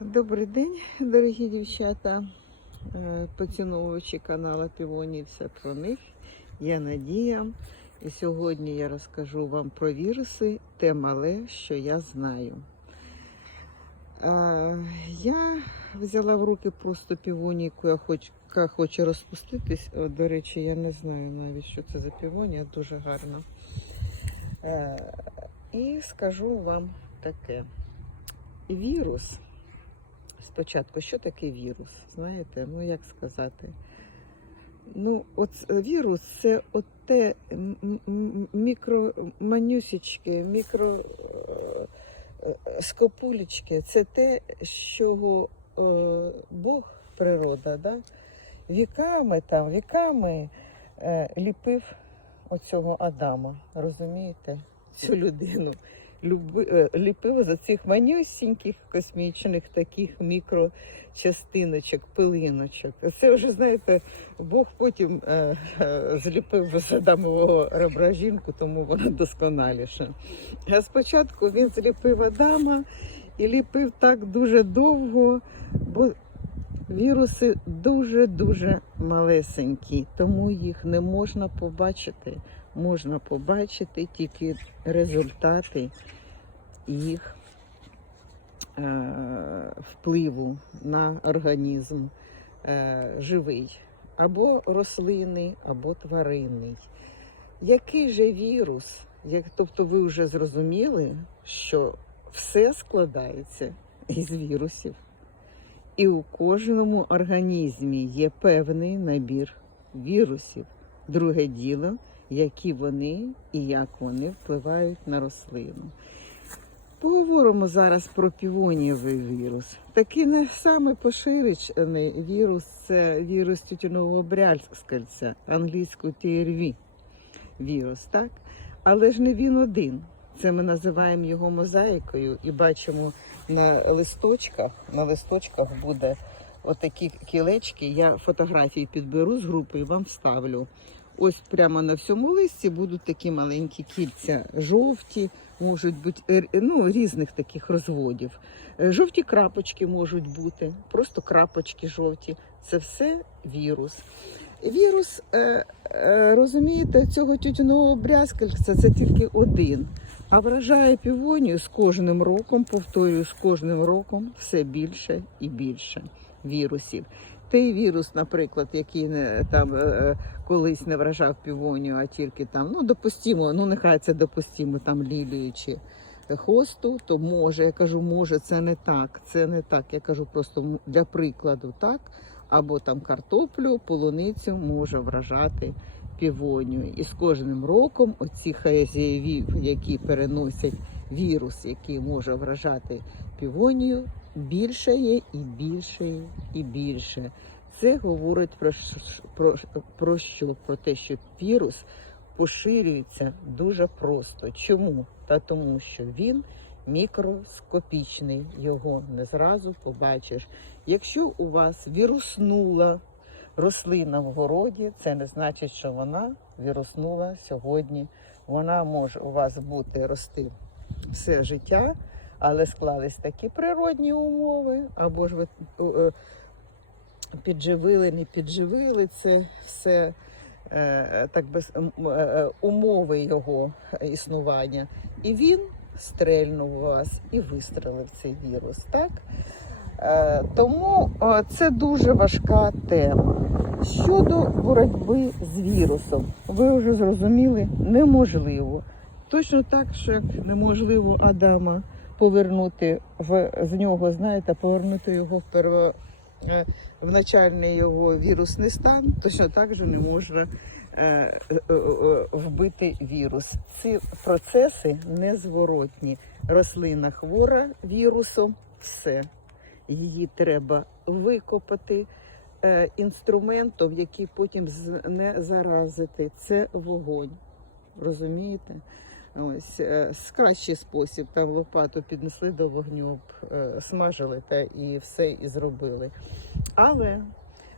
Добрий день, дорогі дівчата, е, поціновувачі каналу Півоні, все про них. Я Надія. І сьогодні я розкажу вам про віруси, те мале, що я знаю. Е, Я взяла в руки просто півонійку, яка хоче розпуститись. О, До речі, я не знаю навіть, що це за півонія, дуже гарно. Е, І скажу вам таке. Вірус. Спочатку, що таке вірус? Знаєте, ну як сказати? Ну, от вірус це от те мікроманюсічки, мікро е, е, це те, що е, Бог, природа, да? віками там, віками ліпив оцього Адама, розумієте? Цю людину ліпив за цих манюсіньких космічних таких мікрочастиночок, пилиночок. Це вже, знаєте, Бог потім е, е, зліпив з Адамового ребра жінку, тому вона досконаліша. А спочатку він зліпив Адама і ліпив так дуже довго, бо віруси дуже-дуже малесенькі, тому їх не можна побачити можна побачити тільки результати їх е, впливу на організм е, живий, або рослинний, або тваринний. Який же вірус? Як, тобто ви вже зрозуміли, що все складається із вірусів. І у кожному організмі є певний набір вірусів. Друге діло які вони і як вони впливають на рослину. Поговоримо зараз про півонієвий вірус. Такий не саме поширений вірус це вірус тютюнового брязкальця, англійською TRV вірус, так? Але ж не він один. Це ми називаємо його мозаїкою і бачимо на листочках. На листочках буде отакі кілечки. Я фотографії підберу з групи і вам вставлю. Ось прямо на всьому листі будуть такі маленькі кільця жовті, можуть бути е, ну, різних таких розводів. Е, Жовті крапочки можуть бути, просто крапочки жовті. Це все вірус. Вірус, е, розумієте, цього тютюнового брязкальця це тільки один. А вражає півонію з кожним роком, повторюю, з кожним роком все більше і більше вірусів. Той вірус, наприклад, який не там е, колись не вражав півонію, а тільки там, ну допустимо, ну нехай це допустимо, там лілію чи хосту, то може, я кажу, може, це не так. Це не так. Я кажу просто для прикладу, так. Або там картоплю, полуницю може вражати півонію. І з кожним роком оці хазяєві, які переносять вірус, який може вражати півонію, більше є і більше і більше. Це говорить про, про, про що? Про те, що вірус поширюється дуже просто. Чому? Та тому, що він мікроскопічний, його не зразу побачиш. Якщо у вас віруснула рослина в городі, це не значить, що вона віруснула сьогодні. Вона може у вас бути рости все життя, але склались такі природні умови, або ж ви е, підживили, не підживили це все е, так без е, умови його існування. І він стрельнув вас і вистрелив цей вірус. Так? Е, Тому е, це дуже важка тема. Щодо боротьби з вірусом, ви вже зрозуміли, неможливо. Точно так, що неможливо Адама повернути в з нього, знаєте, повернути його в перво е, в начальний його вірусний стан, точно так же не можна е, е, вбити вірус. Ці процеси незворотні. Рослина хвора вірусом, все. Її треба викопати е, інструментом, який потім не заразити. Це вогонь. Розумієте? Ось е, кращий спосіб там лопату піднесли до вогню, е, смажили та і все і зробили. Але,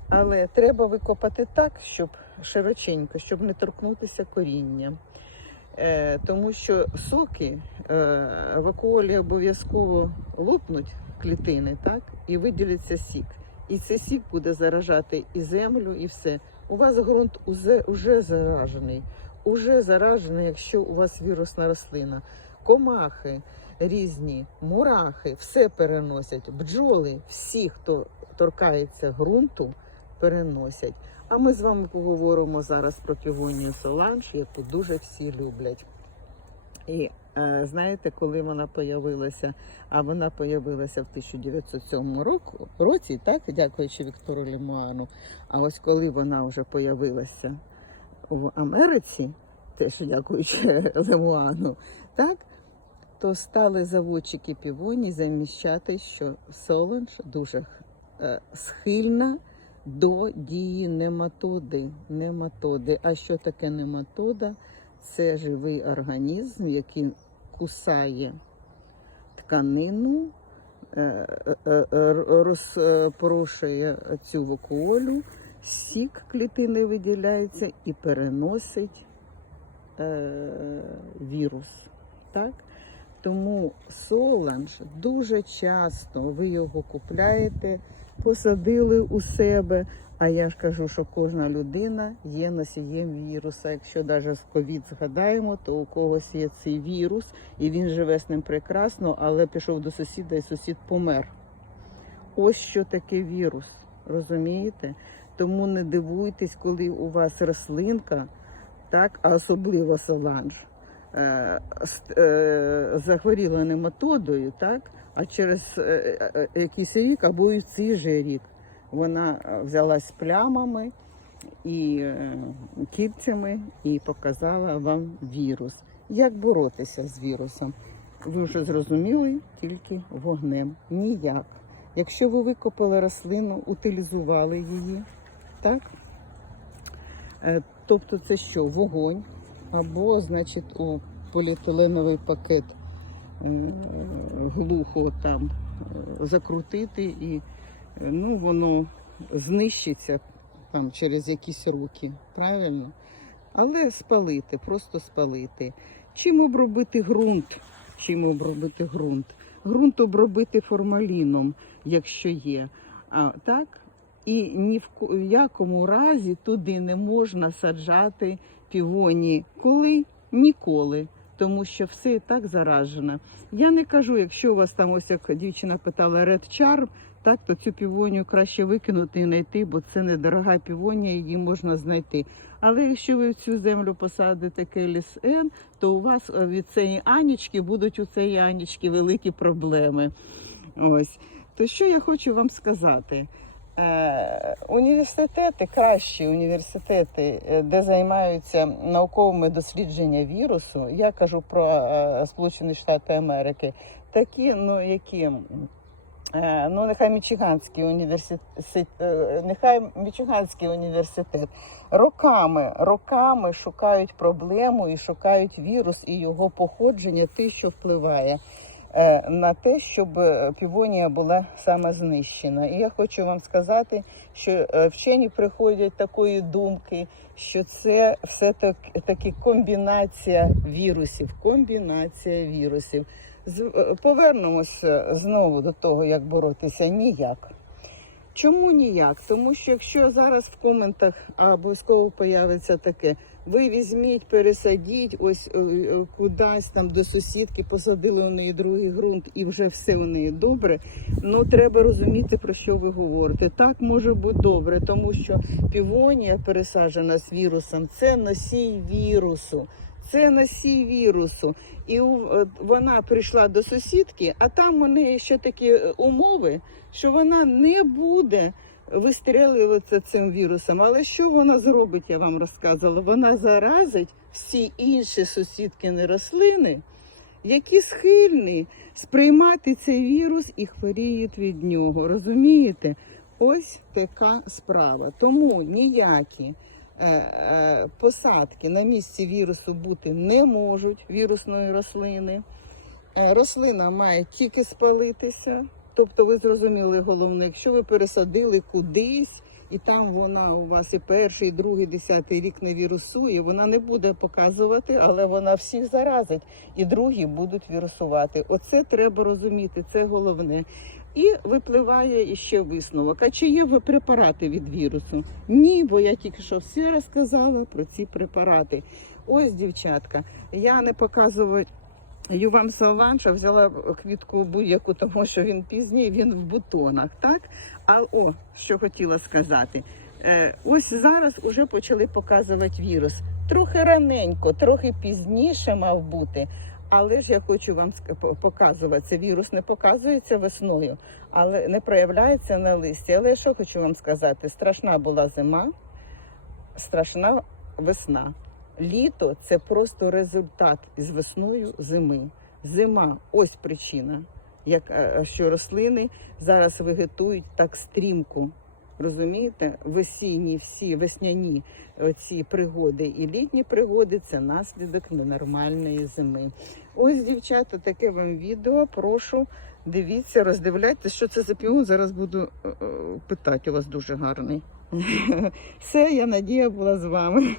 але треба викопати так, щоб широченько, щоб не торкнутися коріння. Тому що соки в акуолі обов'язково лопнуть клітини, так? І виділяться сік. І цей сік буде заражати і землю, і все. У вас ґрунт узе, уже заражений. Уже заражений, якщо у вас вірусна рослина. Комахи різні, мурахи, все переносять. Бджоли, всі, хто торкається ґрунту, переносять. А ми з вами поговоримо зараз про півонію Соланж, яку дуже всі люблять. І е, знаєте, коли вона появилася, а вона появилася в 1907 року, році, так, дякуючи Віктору Лемуану. А ось коли вона вже появилася в Америці, теж дякуючи Лемуану, так, то стали заводчики півоні заміщати, що Соланж дуже е, схильна до дії нематоди. нематоди. А що таке нематода? Це живий організм, який кусає тканину, е, е, е, розпорошує цю вакуолю, сік клітини виділяється і переносить вірус. Так? Тому соланж дуже часто ви його купляєте, посадили у себе. А я ж кажу, що кожна людина є носієм віруса. Якщо навіть з ковід згадаємо, то у когось є цей вірус, і він живе з ним прекрасно, але пішов до сусіда, і сусід помер. Ось що таке вірус, розумієте? Тому не дивуйтесь, коли у вас рослинка, так, а особливо соланж, захворіла нематодою, так, а через е, е, якийсь рік або і в цей же рік вона е, взялась плямами і е, кільцями і показала вам вірус. Як боротися з вірусом? Ви вже зрозуміли тільки вогнем. Ніяк. Якщо ви викопали рослину, утилізували її, так? Е, Тобто це що? Вогонь, або, значить, у поліетиленовий пакет глухо там е, закрутити і е, ну, воно знищиться там через якісь роки, правильно? Але спалити, просто спалити. Чим обробити ґрунт? Чим обробити ґрунт? Ґрунт обробити формаліном, якщо є. А, так? І ні в якому разі туди не можна саджати півоні. Коли? Ніколи. Тому що все так заражено. Я не кажу, якщо у вас там ось як дівчина питала Red Charm, так то цю півонію краще викинути і знайти, бо це недорога півонія, її можна знайти. Але якщо ви в цю землю посадите Келіс Н, то у вас е, від цієї анічки будуть у цієї анічки великі проблеми. Ось то що я хочу вам сказати. Е, університети, кращі університети, е, де займаються науковими дослідженнями вірусу, я кажу про е, Сполучені Штати Америки, такі, ну які. Ну, нехай Мічиганський університет, нехай Мічиганський університет роками, роками шукають проблему і шукають вірус і його походження, те, що впливає на те, щоб е, півонія була саме знищена. І я хочу вам сказати, що е, вчені приходять такої думки, що це все так таки комбінація вірусів. Комбінація вірусів. Е, Повернемося знову до того, як боротися ніяк. Чому ніяк? Тому що якщо зараз в коментах обов'язково появиться таке, ви візьміть, пересадіть ось е, е, кудись там до сусідки, посадили у неї другий ґрунт і вже все у неї добре. Ну треба розуміти, про що ви говорите. Так може бути добре, тому що півонія пересаджена з вірусом це носій вірусу. Це носій вірусу. І е, вона прийшла до сусідки, а там у неї ще такі умови, що вона не буде вистрілюватися цим вірусом. Але що вона зробить, я вам розказувала? Вона заразить всі інші сусідкини рослини, які схильні сприймати цей вірус і хворіють від нього. Розумієте? Ось така справа. Тому ніякі е, е, посадки на місці вірусу бути не можуть вірусної рослини. Е, Рослина має тільки спалитися. Тобто, ви зрозуміли головне, якщо ви пересадили кудись, і там вона у вас і перший, і другий, десятий рік не вірусує, вона не буде показувати, але вона всіх заразить, і другі будуть вірусувати. Оце треба розуміти, це головне. І випливає іще висновок. А чи є ви препарати від вірусу? Ні, бо я тільки що все розказала про ці препарати. Ось, дівчатка, я не показую вам Салванша, взяла квітку будь-яку, тому що він пізній, він в бутонах, так? А о, що хотіла сказати. Е, ось зараз вже почали показувати вірус. Трохи раненько, трохи пізніше мав бути. Але ж я хочу вам показувати, це вірус не показується весною, але не проявляється на листі. Але що хочу вам сказати? Страшна була зима, страшна весна. Літо це просто результат із весною зими. Зима ось причина, як е, що рослини зараз вегетують так стрімко. Розумієте, весінні всі весняні ці пригоди і літні пригоди це наслідок ненормальної зими. Ось, дівчата, таке вам відео. Прошу дивіться, роздивляйтесь, що це за піон. Зараз буду е, е, питати у вас дуже гарний. Все, я Надія була з вами.